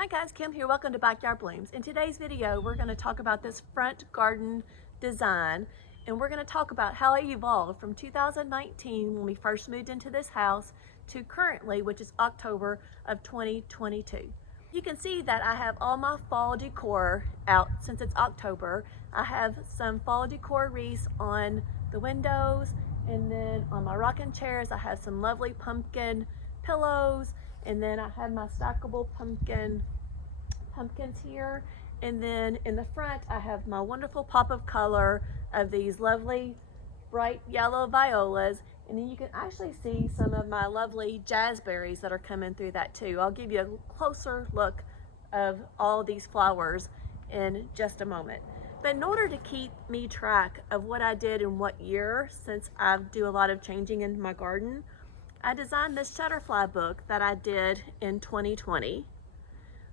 Hi guys, Kim here. Welcome to Backyard Blooms. In today's video, we're going to talk about this front garden design, and we're going to talk about how it evolved from 2019 when we first moved into this house to currently, which is October of 2022. You can see that I have all my fall decor out since it's October. I have some fall decor wreaths on the windows, and then on my rocking chairs I have some lovely pumpkin pillows, and then I have my stackable pumpkins here, and then in the front I have my wonderful pop of color of these lovely bright yellow violas, and then you can actually see some of my lovely jazzberries that are coming through that too. I'll give you a closer look of all these flowers in just a moment. But in order to keep me track of what I did in what year, since I do a lot of changing in my garden, I designed this shutterfly book that I did in 2020.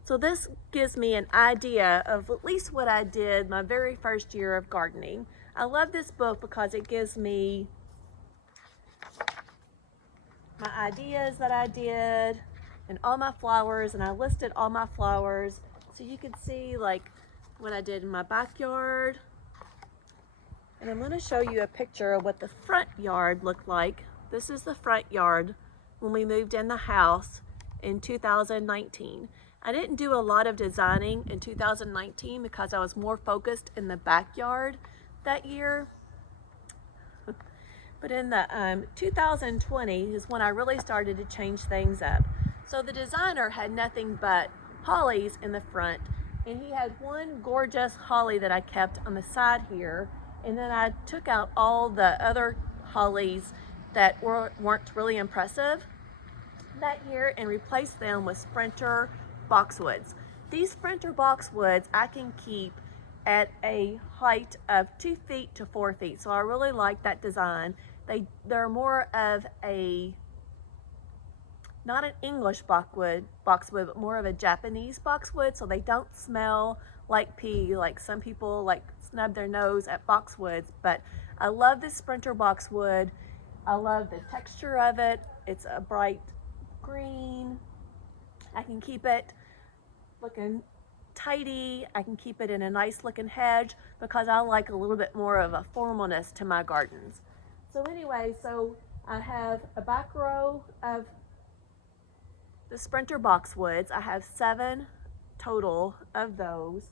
So this gives me an idea of at least what I did my very first year of gardening. I love this book because it gives me my ideas that I did and all my flowers, and I listed all my flowers so you can see like what I did in my backyard. And I'm going to show you a picture of what the front yard looked like. This is the front yard when we moved in the house in 2019. I didn't do a lot of designing in 2019 because I was more focused in the backyard that year. But in the 2020 is when I really started to change things up. So the designer had nothing but hollies in the front, and he had one gorgeous holly that I kept on the side here, and then I took out all the other hollies that weren't really impressive that year and replaced them with sprinter boxwoods. These sprinter boxwoods I can keep at a height of 2 feet to 4 feet, so I really like that design. They're more of a, not an English boxwood, but more of a Japanese boxwood, so they don't smell like pea, like some people like snub their nose at boxwoods. But I love this sprinter boxwood. I love the texture of it. It's a bright green. I can keep it looking tidy. I can keep it in a nice looking hedge because I like a little bit more of a formalness to my gardens. So anyway, so I have a back row of the sprinter boxwoods. I have 7 total of those.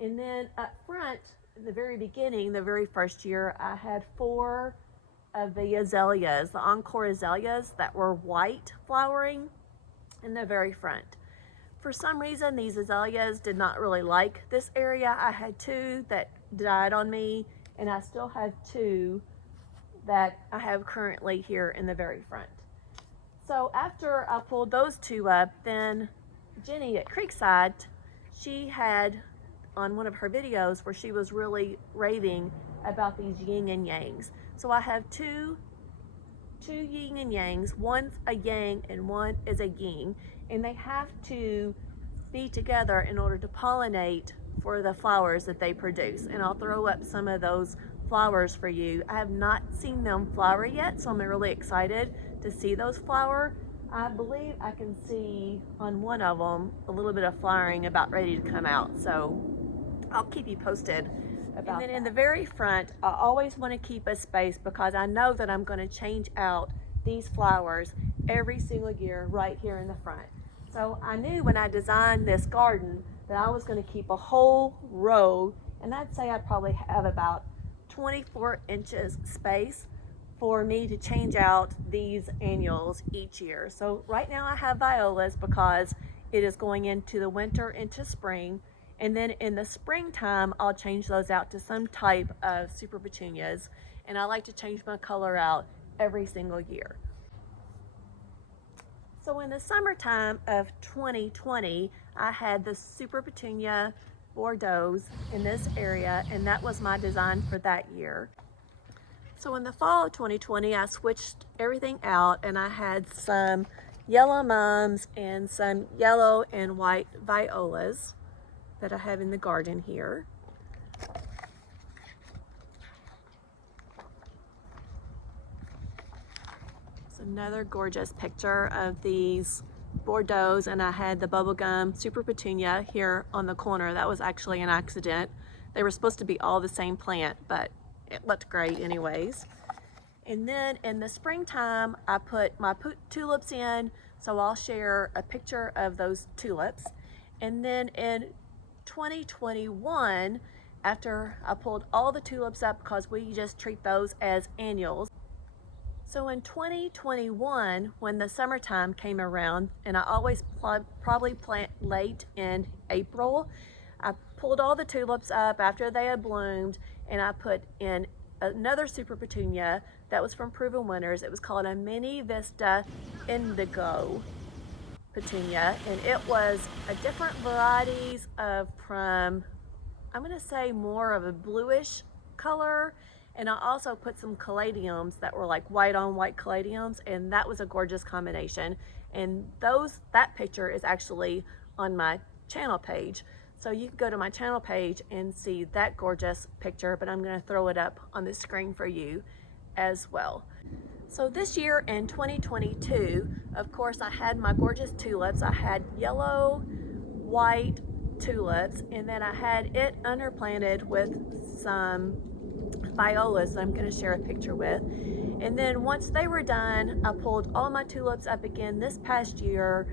And then up front, in the very beginning, the very first year, I had 4 of the azaleas, the encore azaleas that were white flowering in the very front. For some reason, these azaleas did not really like this area. I had 2 that died on me, and I still have 2 that I have currently here in the very front. So after I pulled those 2 up, then Jenny at Creekside, she had on one of her videos where she was really raving about these yin and yangs. So I have two yin and yangs. One's a yang and one is a yin, and they have to be together in order to pollinate for the flowers that they produce. And I'll throw up some of those flowers for you. I have not seen them flower yet, so I'm really excited to see those flower. I believe I can see on one of them a little bit of flowering about ready to come out, so I'll keep you posted about that. In the very front, I always want to keep a space because I know that I'm going to change out these flowers every single year right here in the front. So I knew when I designed this garden that I was going to keep a whole row, and I'd say I probably have about 24 inches space for me to change out these annuals each year. So right now I have violas because it is going into the winter, into spring. And then in the springtime, I'll change those out to some type of super petunias. And I like to change my color out every single year. So in the summertime of 2020, I had the super petunia Bordeaux in this area, and that was my design for that year. So in the fall of 2020, I switched everything out, and I had some yellow mums and some yellow and white violas that I have in the garden here. It's another gorgeous picture of these Bordeaux's and I had the bubblegum super petunia here on the corner. That was actually an accident. They were supposed to be all the same plant, but it looked great anyways. And then in the springtime, I put my tulips in, so I'll share a picture of those tulips. And then in 2021, after I pulled all the tulips up, because we just treat those as annuals. So in 2021, when the summertime came around, and I always probably plant late in April, I pulled all the tulips up after they had bloomed, and I put in another super petunia that was from Proven Winners. It was called a Mini Vista Indigo petunia, and it was a different varieties of from, I'm going to say more of a bluish color, and I also put some caladiums that were like white on white caladiums, and that was a gorgeous combination. And that picture is actually on my channel page, so you can go to my channel page and see that gorgeous picture, but I'm going to throw it up on the screen for you as well. So this year in 2022, of course, I had my gorgeous tulips. I had yellow, white tulips, and then I had it underplanted with some violas that I'm going to share a picture with. And then once they were done, I pulled all my tulips up again this past year.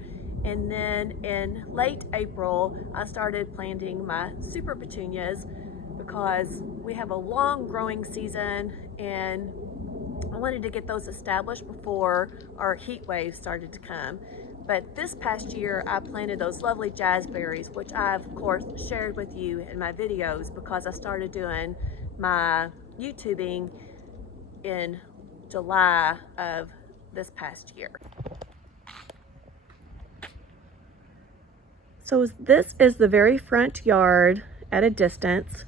And then in late April, I started planting my super petunias because we have a long growing season, and I wanted to get those established before our heat waves started to come. But this past year, I planted those lovely jazzberries, which I, of course, shared with you in my videos because I started doing my YouTubing in July of this past year. So this is the very front yard at a distance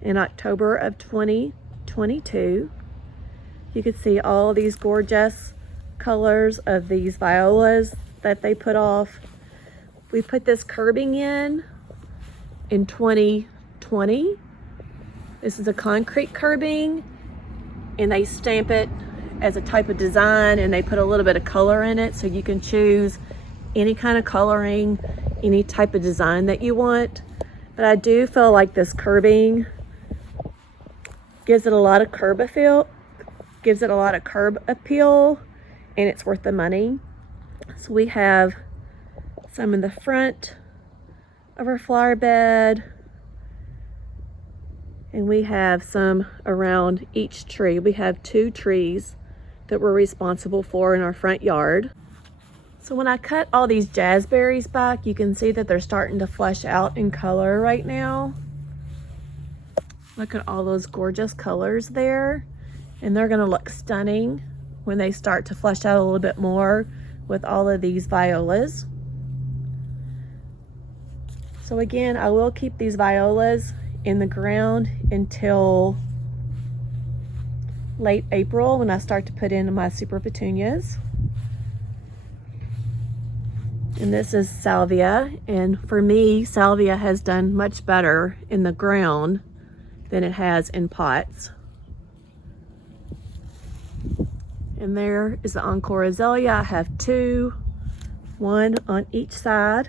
in October of 2022. You can see all these gorgeous colors of these violas that they put off. We put this curbing in 2020. This is a concrete curbing, and they stamp it as a type of design, and they put a little bit of color in it, so you can choose any kind of coloring, any type of design that you want. But I do feel like this curbing gives it a lot of curb appeal, and it's worth the money. So we have some in the front of our flower bed, and we have some around each tree. We have 2 trees that we're responsible for in our front yard. So when I cut all these jazzberries back, you can see that they're starting to flesh out in color right now. Look at all those gorgeous colors there. And they're gonna look stunning when they start to flesh out a little bit more with all of these violas. So again, I will keep these violas in the ground until late April when I start to put in my super petunias. And this is salvia, and for me, salvia has done much better in the ground than it has in pots. And there is the Encore Azalea. I have 2, 1 on each side.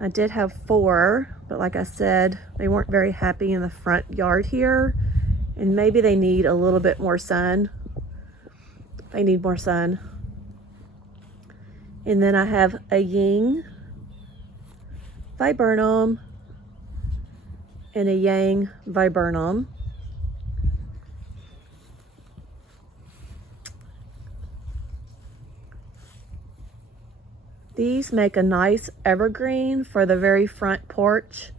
I did have 4, but like I said, they weren't very happy in the front yard here, and maybe they need a little bit more sun. They need more sun. And then I have a Ying Viburnum and a Yang Viburnum. These make a nice evergreen for the very front porch,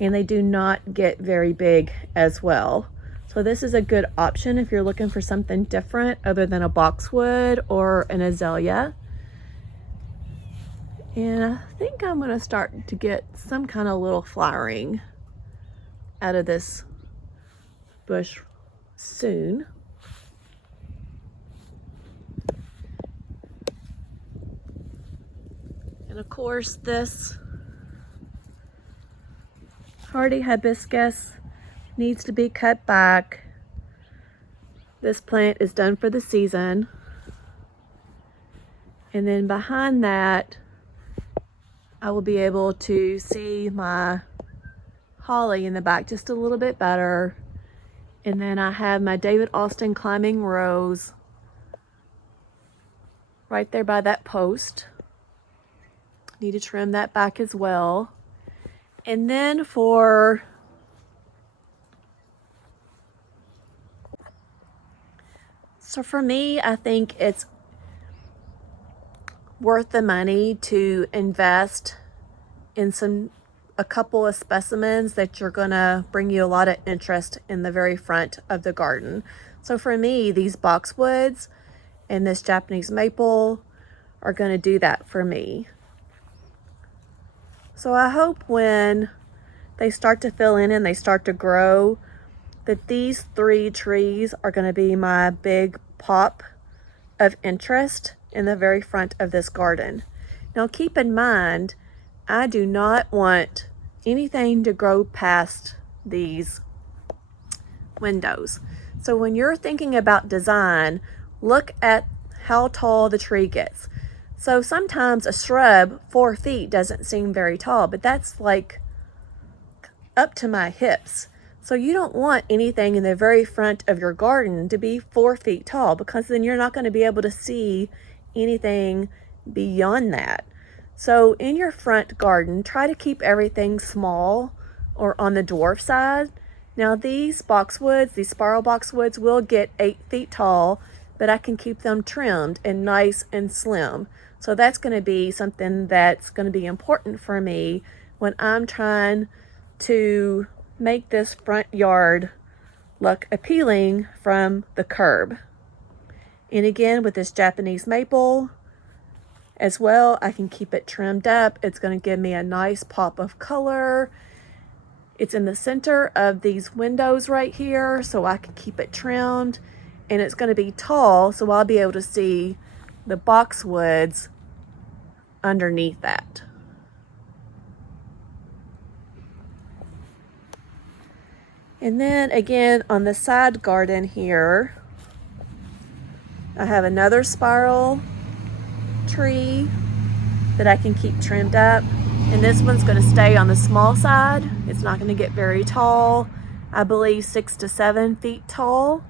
and they do not get very big as well. So this is a good option if you're looking for something different other than a boxwood or an azalea. And I think I'm gonna start to get some kind of little flowering out of this bush soon. And of course, this hardy hibiscus needs to be cut back. This plant is done for the season. And then behind that, I will be able to see my holly in the back just a little bit better. And then I have my David Austin climbing rose right there by that post. Need to trim that back as well. And then for me, I think it's worth the money to invest in a couple of specimens that you're gonna bring you a lot of interest in the very front of the garden. So for me, these boxwoods and this Japanese maple are gonna do that for me. So I hope when they start to fill in and they start to grow, that these 3 trees are gonna be my big pop of interest in the very front of this garden. Now keep in mind, I do not want anything to grow past these windows. So when you're thinking about design, look at how tall the tree gets. So sometimes a shrub 4 feet doesn't seem very tall, but that's like up to my hips. So you don't want anything in the very front of your garden to be 4 feet tall, because then you're not going to be able to see anything beyond that. So in your front garden, try to keep everything small or on the dwarf side. Now these boxwoods, these spiral boxwoods will get 8 feet tall, but I can keep them trimmed and nice and slim. So that's going to be something that's going to be important for me when I'm trying to make this front yard look appealing from the curb. And again, with this Japanese maple as well, I can keep it trimmed up. It's going to give me a nice pop of color. It's in the center of these windows right here, so I can keep it trimmed. And it's going to be tall, so I'll be able to see the boxwoods underneath that. And then again, on the side garden here, I have another spiral tree that I can keep trimmed up. And this one's going to stay on the small side. It's not going to get very tall. I believe 6 to 7 feet tall.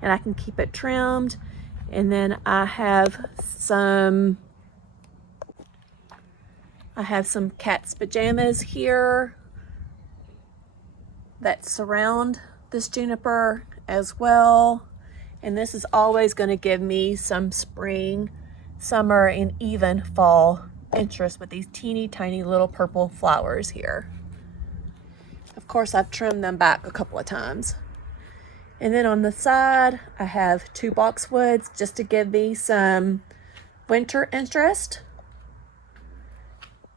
And I can keep it trimmed. And then I have some cat's pajamas here that surround this juniper as well. And this is always going to give me some spring, summer, and even fall interest with these teeny tiny little purple flowers here. Of course, I've trimmed them back a couple of times. And then on the side, I have 2 boxwoods just to give me some winter interest.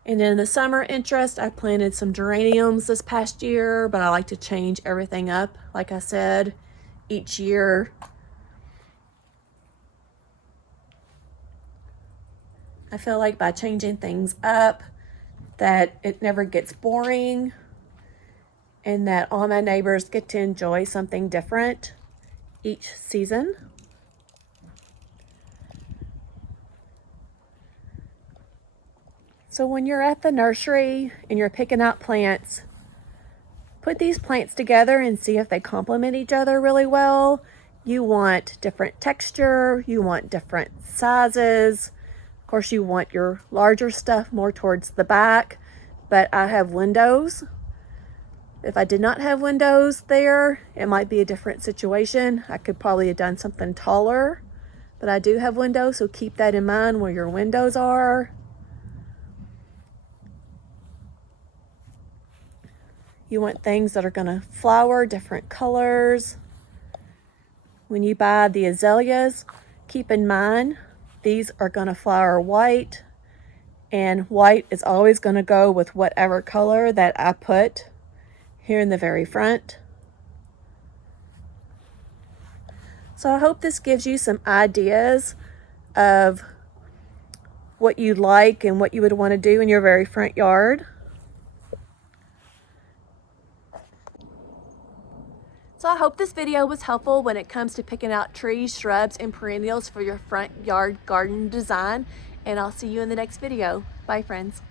And in the summer interest, I planted some geraniums this past year, but I like to change everything up, like I said, each year. I feel like by changing things up, that it never gets boring, and that all my neighbors get to enjoy something different each season. So when you're at the nursery and you're picking out plants, put these plants together and see if they complement each other really well. You want different texture, you want different sizes. Of course, you want your larger stuff more towards the back, but I have windows. If I did not have windows there, it might be a different situation. I could probably have done something taller, but I do have windows, so keep that in mind where your windows are. You want things that are going to flower different colors. When you buy the azaleas, keep in mind these are going to flower white, and white is always going to go with whatever color that I put here in the very front. So I hope this gives you some ideas of what you'd like and what you would want to do in your very front yard. So I hope this video was helpful when it comes to picking out trees, shrubs, and perennials for your front yard garden design. and I'll see you in the next video. Bye, friends.